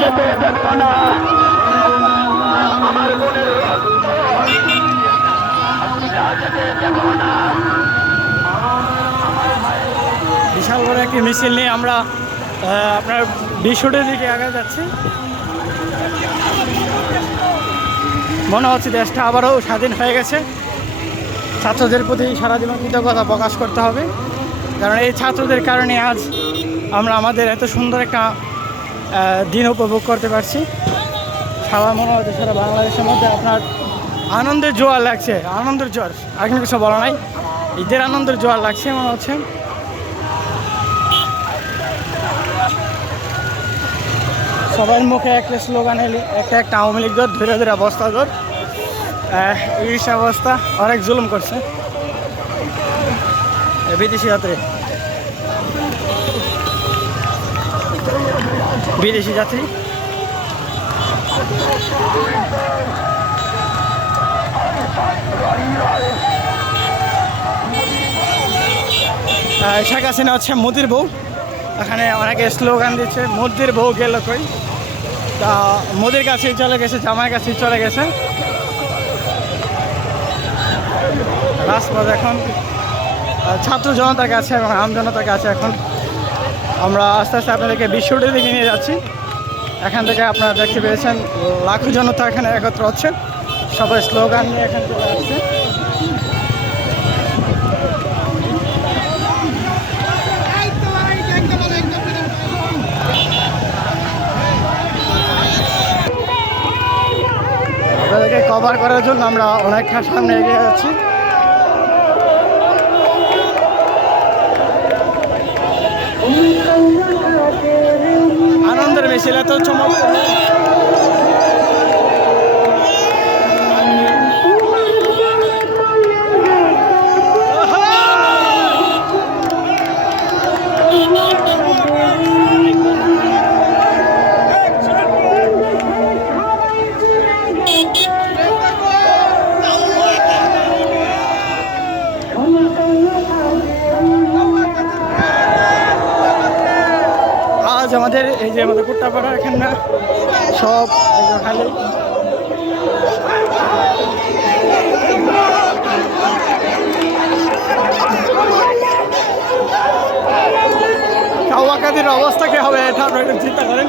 যেতে দেব না আমার মনের রক্ত যেতে দেব না বিশাল বড় একটি মিছিল নিয়ে আমরা আপনার বিশুটের দিকে আগে যাচ্ছি। মনে হচ্ছে দেশটা আবারও স্বাধীন হয়ে গেছে। ছাত্রদের প্রতি সারা জীবন কৃতজ্ঞতা প্রকাশ করতে হবে। কারণ এই ছাত্রদের কারণে আজ আমরা আমাদের এত সুন্দর একটা দিন উপভোগ করতে পারছি। সারা মনে হচ্ছে সারা বাংলাদেশের মধ্যে আপনার আনন্দের জোয়ার লাগছে। আনন্দের জোয়ার, আর কিছু বলা নাই। ঈদের আনন্দের জোয়ার লাগছে মনে হচ্ছে। সবার মুখে একটা স্লোগান এলি, একটা একটা আওয়ামী লীগ দর, ধরে ধরে অবস্থা দর। ইস অবস্থা অনেক জুলুম করছে। বিদেশি যাত্রী। বিদেশি যাত্রী। শেখ হাসিনা হচ্ছে মোদির বউ। এখানে অনেকে স্লোগান দিচ্ছে, মোদির বউ গেল কই? তা মোদির কাছেই চলে গেছে, জামাইয়ের কাছেই চলে গেছে। রাজপথ এখন ছাত্র জনতার কাছে এবং আম জনতার কাছে এখন। আমরা আস্তে আস্তে আপনাদেরকে বিশ্বটির দিকে নিয়ে যাচ্ছি। এখান থেকে আপনারা দেখতে পেয়েছেন, লাখো জনতা এখানে একত্র হচ্ছে। সবাই স্লোগান নিয়ে এখান থেকে আসছে। আপনাদেরকে কভার করার জন্য আমরা অনেকটা সামনে এগিয়ে যাচ্ছি। আনন্দের মিছিল এত চমৎকার আজ আমাদের এই যে আমাদের কুট্টাপাড়া এখানে সব খালি। কাউকাদের অবস্থা কি হবে এটা আপনারা চিন্তা করেন।